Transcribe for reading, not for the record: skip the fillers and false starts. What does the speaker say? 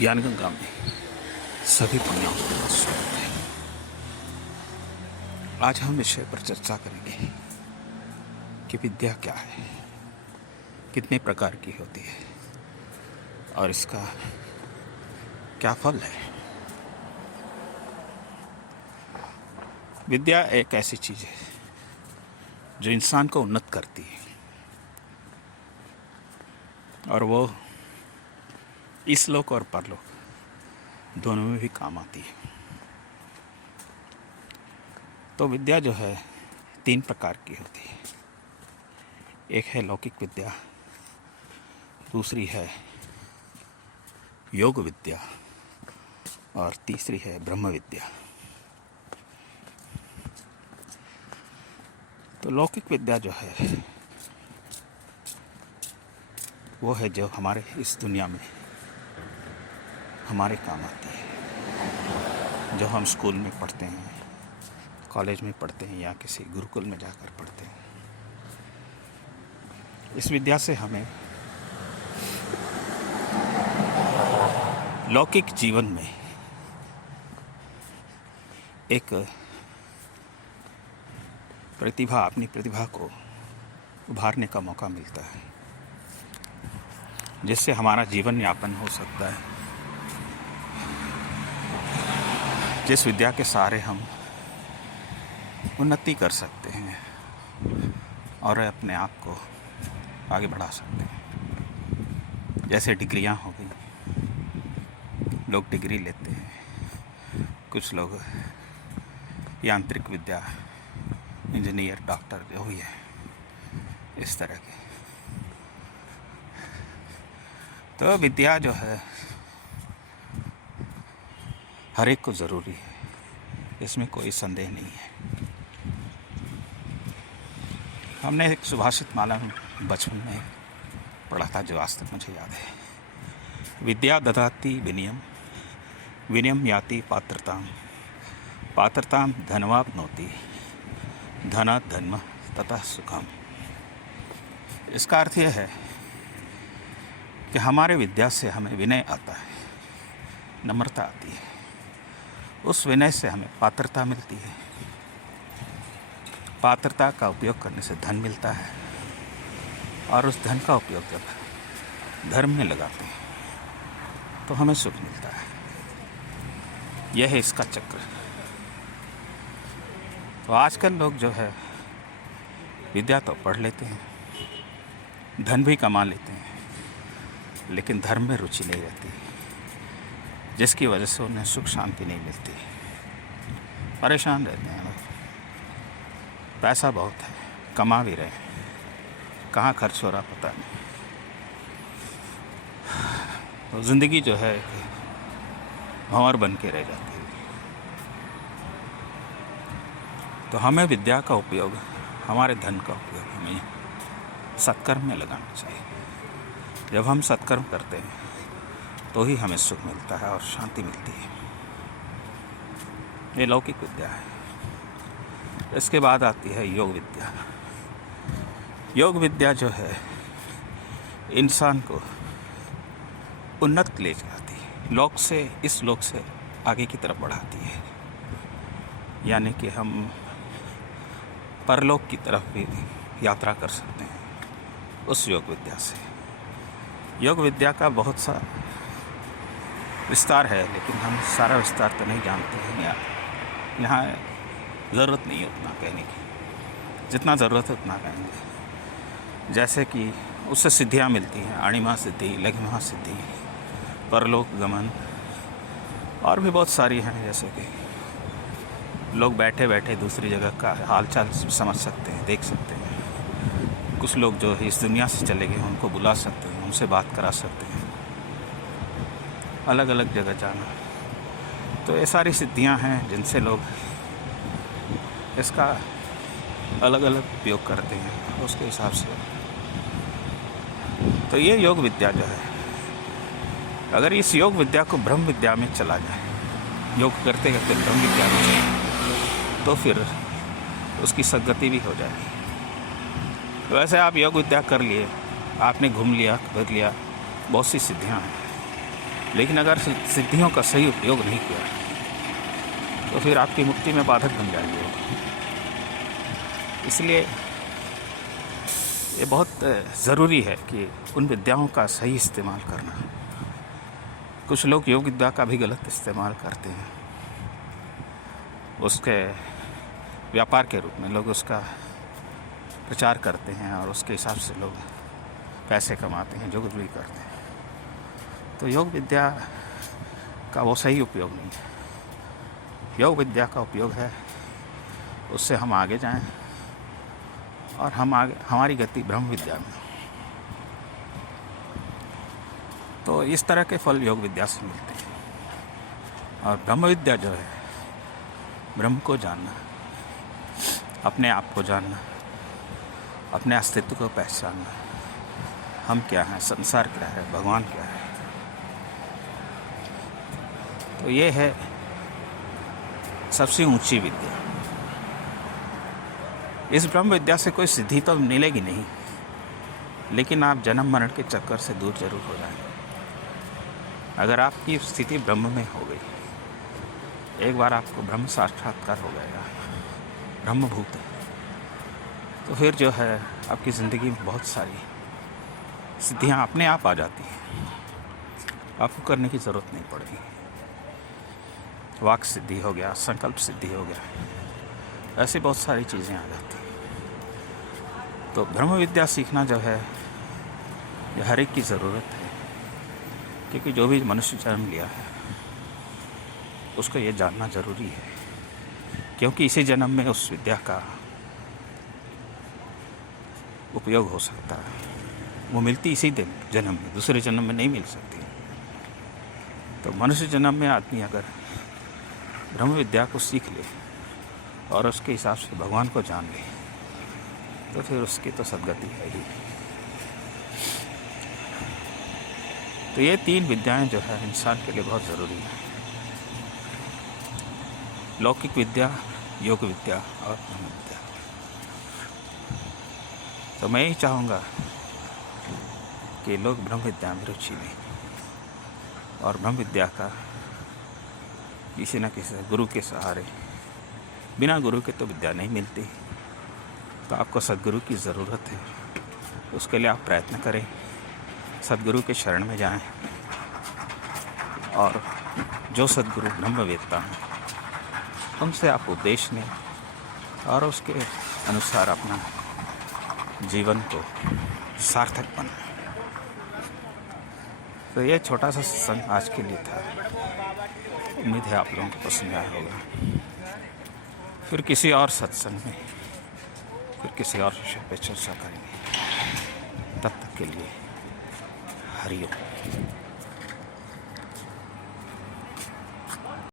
ज्ञान गंगा में सभी पुण्यात्माओं का स्वागत है। आज हम विषय पर चर्चा करेंगे कि विद्या क्या है, कितने प्रकार की होती है और इसका क्या फल है। विद्या एक ऐसी चीज़ है जो इंसान को उन्नत करती है और वो इस लोक और परलोक दोनों में भी काम आती है। तो विद्या जो है 3 प्रकार की होती है। एक है लौकिक विद्या, दूसरी है योग विद्या और तीसरी है ब्रह्म विद्या। तो लौकिक विद्या जो है वो है जो हमारे इस दुनिया में हमारे काम आती है, जो हम स्कूल में पढ़ते हैं, कॉलेज में पढ़ते हैं या किसी गुरुकुल में जाकर पढ़ते हैं। इस विद्या से हमें लौकिक जीवन में एक अपनी प्रतिभा को उभारने का मौका मिलता है, जिससे हमारा जीवन यापन हो सकता है। जिस विद्या के सहारे हम उन्नति कर सकते हैं और अपने आप को आगे बढ़ा सकते हैं। जैसे डिग्रियां हो गई, लोग डिग्री लेते हैं, कुछ लोग यांत्रिक विद्या, इंजीनियर, डॉक्टर जो भी है, इस तरह के। तो विद्या जो है हर एक को ज़रूरी है, इसमें कोई संदेह नहीं है। हमने एक सुभाषित माला में बचपन में पढ़ा था, जो आज तक मुझे याद है। विद्या ददाति विनयम, विनयम याति पात्रताम, पात्रताम धनवाप्नोति, धनात् धर्म तथा सुखम। इसका अर्थ यह है कि हमारे विद्या से हमें विनय आता है, नम्रता आती है। उस विनय से हमें पात्रता मिलती है, पात्रता का उपयोग करने से धन मिलता है और उस धन का उपयोग जब धर्म में लगाते हैं तो हमें सुख मिलता है। यह है इसका चक्र। तो आजकल लोग जो है विद्या तो पढ़ लेते हैं, धन भी कमा लेते हैं, लेकिन धर्म में रुचि नहीं रहती, जिसकी वजह से उन्हें सुख शांति नहीं मिलती, परेशान रहते हैं लोग। पैसा बहुत है, कमा भी रहे हैं, कहाँ खर्च हो रहा पता नहीं। तो ज़िंदगी जो है भंवर बन के रह जाती है। तो हमें विद्या का उपयोग, हमारे धन का उपयोग हमें सत्कर्म में लगाना चाहिए। जब हम सत्कर्म करते हैं तो ही हमें सुख मिलता है और शांति मिलती है। ये लौकिक विद्या है। इसके बाद आती है योग विद्या। योग विद्या जो है इंसान को उन्नत ले जाती है, लोक से, इस लोक से आगे की तरफ बढ़ाती है। यानी कि हम परलोक की तरफ भी यात्रा कर सकते हैं उस योग विद्या से। योग विद्या का बहुत सा विस्तार है, लेकिन हम सारा विस्तार तो नहीं जानते हैं, या यहाँ ज़रूरत नहीं है उतना कहने की। जितना ज़रूरत है उतना कहेंगे। जैसे कि उससे सिद्धियाँ मिलती हैं, अणिमा सिद्धि, लघिमा सिद्धि, परलोक गमन और भी बहुत सारी हैं। जैसे कि लोग बैठे बैठे दूसरी जगह का हालचाल समझ सकते हैं, देख सकते हैं। कुछ लोग जो इस दुनिया से चले गए उनको बुला सकते हैं, उनसे बात करा सकते हैं, अलग अलग जगह जाना। तो ये सारी सिद्धियां हैं जिनसे लोग इसका अलग अलग उपयोग करते हैं उसके हिसाब से। तो ये योग विद्या जो है, अगर इस योग विद्या को ब्रह्म विद्या में चला जाए, योग करते करते ब्रह्म विद्या में चले, तो फिर उसकी सद्गति भी हो जाएगी। वैसे आप योग विद्या कर लिए, आपने घूम लिया, कर लिया, बहुत सी सिद्धियां हैं, लेकिन अगर सिद्धियों का सही उपयोग नहीं किया तो फिर आपकी मुक्ति में बाधक बन जाएंगे। इसलिए ये बहुत ज़रूरी है कि उन विद्याओं का सही इस्तेमाल करना। कुछ लोग योग विद्या का भी गलत इस्तेमाल करते हैं, उसके व्यापार के रूप में लोग उसका प्रचार करते हैं और उसके हिसाब से लोग पैसे कमाते हैं, जो कुछ भी करते हैं। तो योग विद्या का वो सही उपयोग नहीं है। योग विद्या का उपयोग है उससे हम आगे जाएं और हमारी गति ब्रह्म विद्या में। तो इस तरह के फल योग विद्या से मिलते हैं। और ब्रह्म विद्या जो है, ब्रह्म को जानना, अपने आप को जानना, अपने अस्तित्व को पहचानना, हम क्या हैं, संसार क्या है, भगवान क्या है। तो ये है सबसे ऊंची विद्या। इस ब्रह्म विद्या से कोई सिद्धि तो मिलेगी नहीं, लेकिन आप जन्म मरण के चक्कर से दूर जरूर हो जाएंगे। अगर आपकी स्थिति ब्रह्म में हो गई, एक बार आपको ब्रह्म साक्षात्कार हो गया, ब्रह्मभूत है, तो फिर जो है आपकी ज़िंदगी में बहुत सारी सिद्धियां अपने आप आ जाती हैं, आपको करने की ज़रूरत नहीं पड़ेगी। वाक सिद्धि हो गया, संकल्प सिद्धि हो गया, ऐसी बहुत सारी चीज़ें आ जाती हैं। तो ब्रह्म विद्या सीखना जो है ये हर एक की ज़रूरत है, क्योंकि जो भी मनुष्य जन्म लिया है उसको ये जानना ज़रूरी है, क्योंकि इसी जन्म में उस विद्या का उपयोग हो सकता है। वो मिलती इसी दिन जन्म में, दूसरे जन्म में नहीं मिल सकती। तो मनुष्य जन्म में आदमी अगर ब्रह्म विद्या को सीख ले और उसके हिसाब से भगवान को जान ले, तो फिर उसकी तो सद्गति है ही। तो ये 3 विद्याएं जो है इंसान के लिए बहुत ज़रूरी है: लौकिक विद्या, योग विद्या और ब्रह्म विद्या। तो मैं यही चाहूँगा कि लोग ब्रह्म विद्या में रुचि लें और ब्रह्म विद्या का किसी न किसी गुरु के सहारे, बिना गुरु के तो विद्या नहीं मिलती। तो आपको सद्गुरु की ज़रूरत है, उसके लिए आप प्रयत्न करें, सद्गुरु के शरण में जाएं और जो सद्गुरु ब्रह्मवेत्ता हैं उनसे आप उपदेश लें और उसके अनुसार अपना जीवन को सार्थक बनाएं। तो ये छोटा सा सत्संग आज के लिए था। उम्मीद है आप लोगों को पसंद आया होगा। फिर किसी और सत्संग में, फिर किसी और विषय पे चर्चा करेंगे। तब तक के लिए हरि ओम।